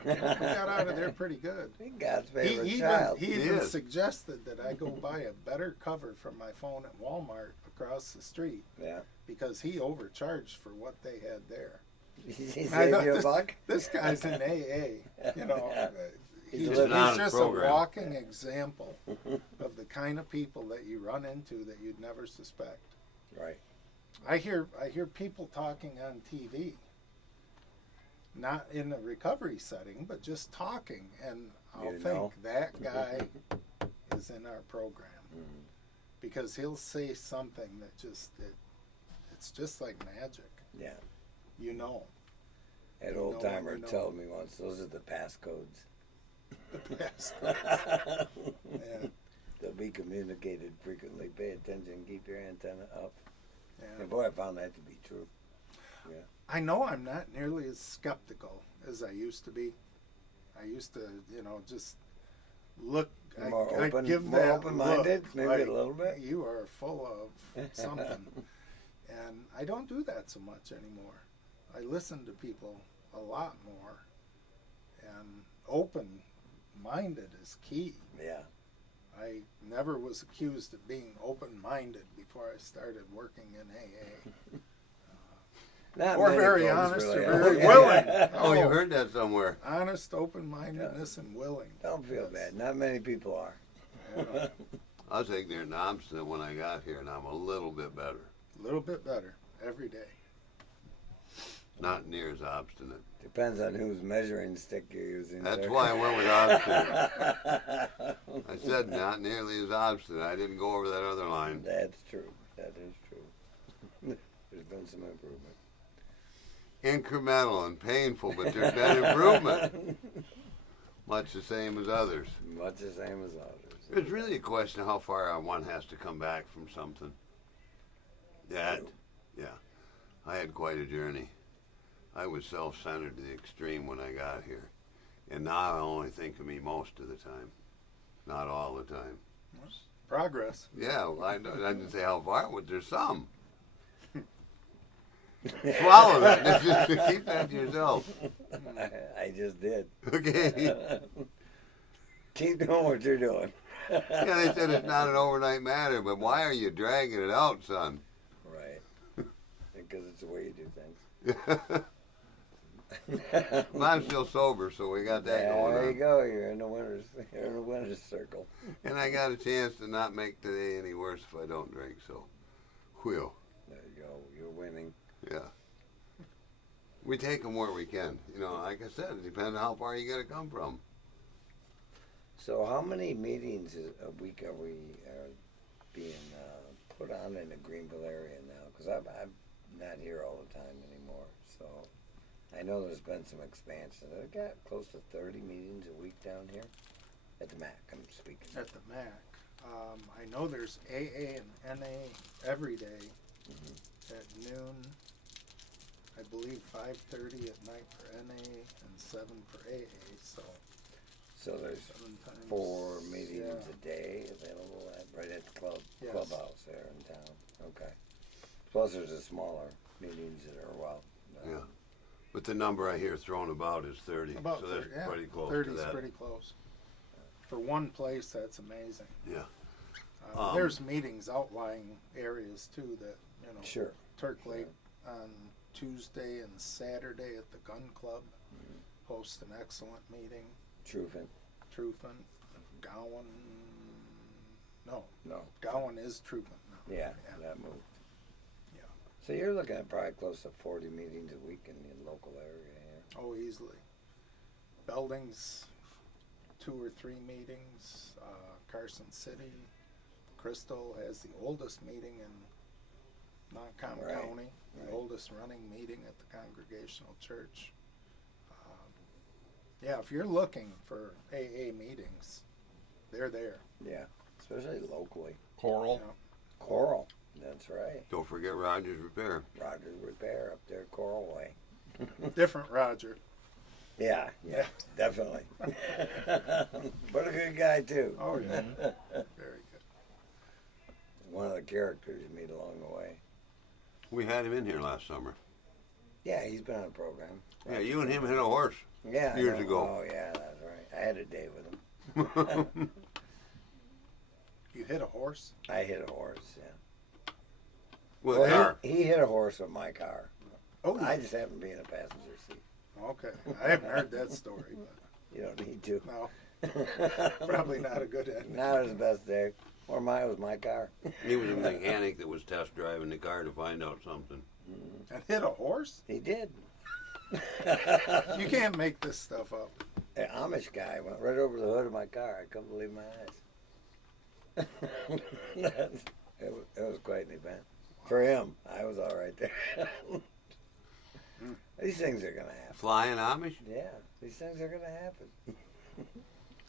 We got out of there pretty good. God's favorite He child. even suggested that I go buy a better cover for my phone at Walmart across the street. Yeah. Because he overcharged for what they had there. He I saved thought you a buck? This guy's in AA. You know, He's he's living on his just program. a walking example of the kind of people that you run into that you'd never suspect. Right. I hear people talking on TV, not in a recovery setting, but just talking, and I'll You think know. that guy is in our program because he'll say something that it's just like magic. Yeah. You know. That You old know, timer you know. told me once, those are the passcodes. The passcodes. Yeah. They'll be communicated frequently. Pay attention, keep your antenna up. Yeah. And boy, I found that to be true. Yeah. I know I'm not nearly as skeptical as I used to be. I used to, just look. More I open- give more that open-minded, look, maybe like, a little bit? You are full of something, and I don't do that so much anymore. I listen to people a lot more, and open-minded is key. Yeah. I never was accused of being open-minded before I started working in AA. Not Or many very folks honest really or are. very willing. Oh, you heard that somewhere. Honest, open-mindedness, and willing. Don't feel bad. Not many people are. Yeah. I was ignorant and obstinate when I got here, and I'm a little bit better. A little bit better every day. Not near as obstinate. Depends on whose measuring stick you're using. That's sir. why I went with obstinate. I said not nearly as obstinate. I didn't go over that other line. That's true. That is true. There's been some improvement. Incremental and painful, but there's been improvement. Much the same as others. Much the same as others. It's really a question of how far one has to come back from something. Yeah. I had quite a journey. I was self-centered to the extreme when I got here. And now I only think of me most of the time. Not all the time. Progress. Yeah, well, I didn't say how far, but there's some. Swallow that. Just keep that to yourself. I just did. Okay. Keep doing what you're doing. Yeah, they said it's not an overnight matter, but why are you dragging it out, son? Right. Because it's the way you do things. I'm still sober, so we got that going on. There you go. You're in the winner's circle. And I got a chance to not make today any worse if I don't drink, so whew. There you go. You're winning. Yeah. We take them where we can. Like I said, it depends on how far you got to come from. So how many meetings a week are we being put on in the Greenville area now? Because I'm not here all the time anymore. So I know there's been some expansion. I've got close to 30 meetings a week down here at the MAC. I'm speaking. At the MAC. I know there's AA and NA every day at noon. I believe 5:30 at night for NA and 7 for AA. So there's 7 times, 4 meetings yeah. a day available right at the Yes. clubhouse there in town. Okay. Plus there's the smaller meetings that are Yeah. But the number I hear thrown about is 30. About so that's 30, yeah. pretty close 30 to is that. pretty close. For one place, that's amazing. Yeah. There's meetings outlying areas too that, Sure. Turk Lake on Tuesday and Saturday at the Gun Club hosts an excellent meeting. Trufen. Trufen, Gowan, No. No. Gowan is Truman now. Yeah, that moved. Yeah. So you're looking at probably close to 40 meetings a week in the local area here. Oh, easily. Belding's 2 or 3 meetings. Carson City. Crystal has the oldest meeting in Montcalm Right, County, the right. oldest running meeting at the Congregational Church. Yeah, if you're looking for AA meetings, they're there. Yeah, especially locally. Coral. Yeah. Coral, that's right. Don't forget Rogers Repair. Rogers Repair up there, Coral Way. Different Roger. Yeah, definitely. But a good guy too. Oh, yeah. Very good. One of the characters you meet along the way. We had him in here last summer. Yeah, he's been on a program. Yeah, you and him hit a horse. Yeah, I Years know. ago. Oh yeah, that's right. I had a date with him. You hit a horse? I hit a horse. Yeah. With a car. He hit a horse with my car. Oh, I just happened to be in a passenger seat. okay. I haven't heard that story, but You don't need to. no. Probably not a good ending. Not his best day. Or mine was my car. He was a mechanic that was test driving the car to find out something. And hit a horse? He did. You can't make this stuff up. An Amish guy went right over the hood of my car. I couldn't believe my eyes. It was quite an event. For him, I was all right there. These things are going to happen. Flying Amish? Yeah, these things are going to happen.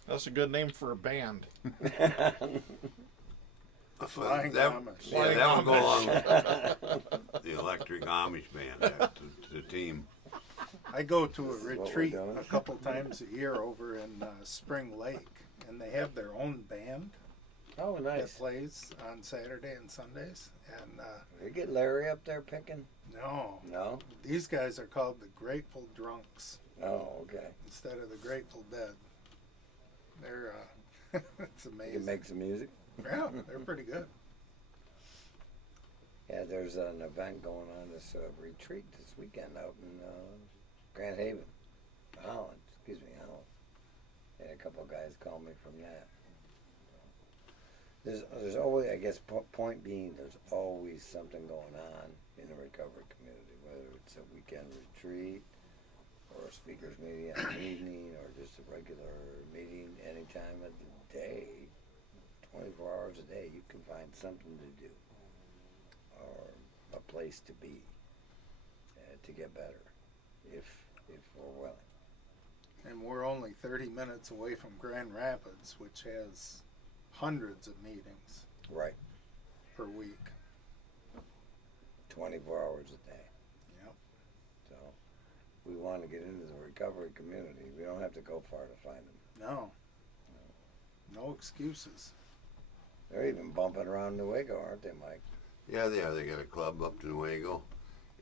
That's a good name for a band. Flying that, Amish. Yeah, that would go along with the Electric Amish Band, the team. I go to a This is what we're retreat doing. a couple times a year over in Spring Lake, and they have their own band Oh, that nice. plays on Saturday and Sundays. And You get Larry up there picking? no, No? these guys are called the Grateful Drunks Oh, okay. instead of the Grateful Dead. They're it's You amazing. can make some music? Yeah, they're pretty good. Yeah, there's an event going on, this retreat this weekend out in Grand Haven, Holland. And a couple of guys called me from that. There's always, I guess, point being, there's always something going on in the recovery community, whether it's a weekend retreat or a speakers meeting in the evening or just a regular meeting any time of the day, 24 hours a day, you can find something to do or a place to be to get better if we're willing. And we're only 30 minutes away from Grand Rapids, which has hundreds of meetings Right. per week. 24 hours a day. Yep. So we want to get into the recovery community. We don't have to go far to find them. No excuses. They're even bumping around Nuevo, aren't they, Mike? Yeah, they are. They got a club up to Nuevo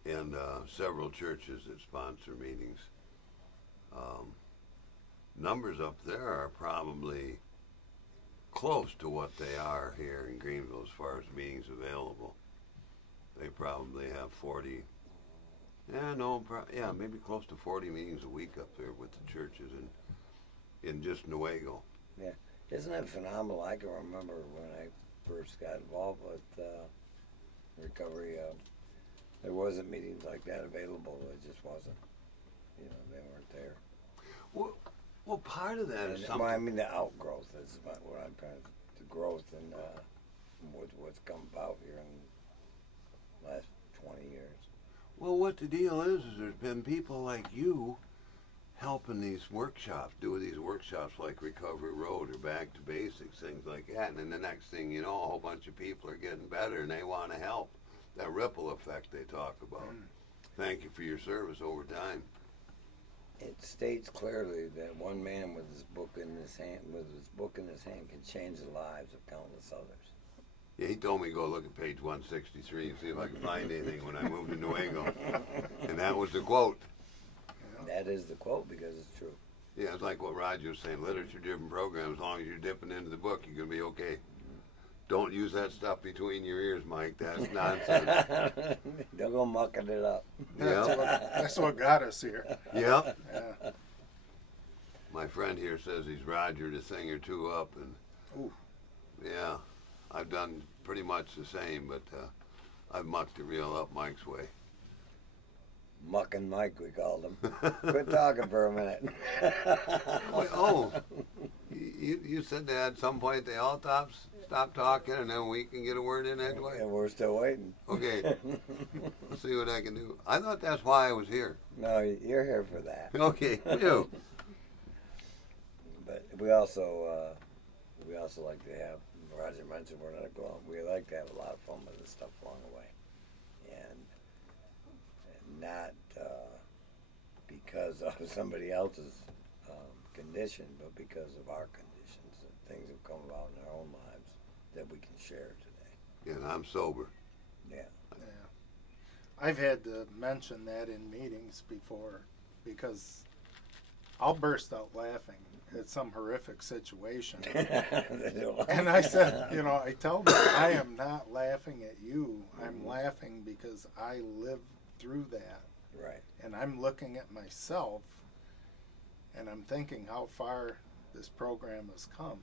and several churches that sponsor meetings. Numbers up there are probably close to what they are here in Greenville as far as meetings available. They probably have 40, maybe close to 40 meetings a week up there with the churches in just Nuevo. Yeah. Isn't that phenomenal? I can remember when I first got involved with recovery, there wasn't meetings like that available. It just wasn't. They weren't there. Well, part of that is something. Well, I mean, the outgrowth is what I'm trying to, the growth and what's come about here in the last 20 years. Well, what the deal is there's been people like you helping these workshops, doing these workshops like Recovery Road or Back to Basics, things like that. And then the next thing you know, a whole bunch of people are getting better and they want to help. That ripple effect they talk about. Thank you for your service over time. It states clearly that one man with his book in his hand, can change the lives of countless others. Yeah, he told me to go look at page 163 and see if I could find anything when I moved to Nuevo. And that was the quote. That is the quote because it's true. Yeah, it's like what Roger was saying, literature-driven program, as long as you're dipping into the book, you're going to be okay. Don't use that stuff between your ears, Mike. That's nonsense. Don't go mucking it up. That's what got us here. Yep. Yeah. My friend here says he's Roger a thing or two up, and Ooh. yeah, I've done pretty much the same, but I've mucked the reel up Mike's way. Mucking Mike, we called him. Quit talking for a minute. Wait, oh, you said that at some point they all stop talking and then we can get a word in edgewise? And we're still waiting. Okay. Let's see what I can do. I thought that's why I was here. No, you're here for that. Okay, you. But we also like to have, Roger mentioned we're not a club. We like to have a lot of fun with this stuff along the way. And not because of somebody else's condition, but because of our conditions and things have come about in our own lives that we can share today. And I'm sober. Yeah. I've had to mention that in meetings before because I'll burst out laughing at some horrific situation. And I said, I tell them, I am not laughing at you. I'm laughing because I lived through that. Right. And I'm looking at myself and I'm thinking how far this program has come,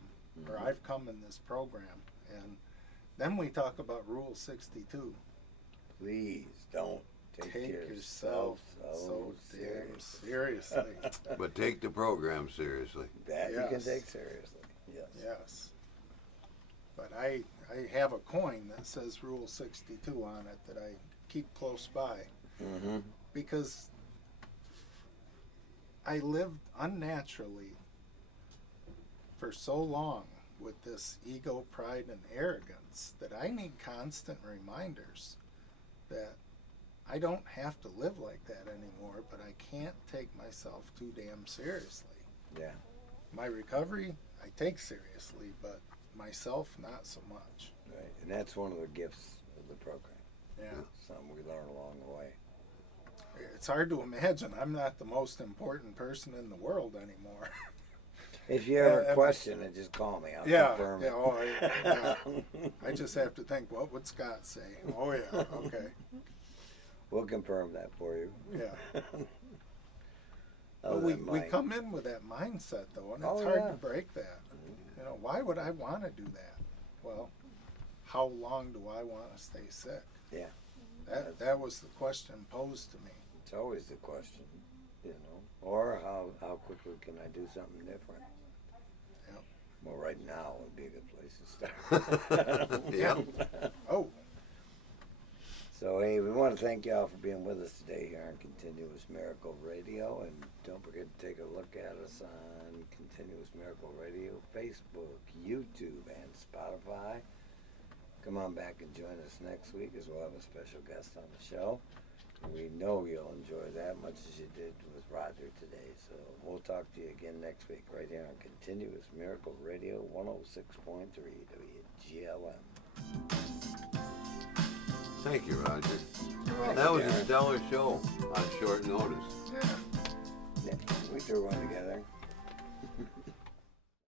or I've come in this program. And then we talk about Rule 62. Please don't take yourself so damn seriously. But take the program seriously. That you can take seriously. Yes. Yes. But I have a coin that says Rule 62 on it that I keep close by. Mm-hmm. Because I lived unnaturally for so long with this ego, pride, and arrogance that I need constant reminders that I don't have to live like that anymore, but I can't take myself too damn seriously. Yeah. My recovery, I take seriously, but myself, not so much. Right. And that's one of the gifts of the program. Yeah. Something we learn along the way. It's hard to imagine I'm not the most important person in the world anymore. If you ever question it, just call me. I'll confirm it. I just have to think, what would Scott say? Oh, yeah, okay. We'll confirm that for you. Yeah. But we come in with that mindset, though, and it's hard to break that. Why would I want to do that? Well, how long do I want to stay sick? Yeah. That was the question posed to me. It's always the question, Or how quickly can I do something different? Yeah. Well, right now would be a good place to start. Yeah. Oh. So, hey, we want to thank y'all for being with us today here on Continuous Miracle Radio. And don't forget to take a look at us on Continuous Miracle Radio, Facebook, YouTube, and Spotify. Come on back and join us next week as we'll have a special guest on the show. We know you'll enjoy that much as you did with Roger today. So we'll talk to you again next week right here on Continuous Miracle Radio 106.3 WGLM. Thank you, Roger. That was a stellar show on short notice. Yeah. We threw one together.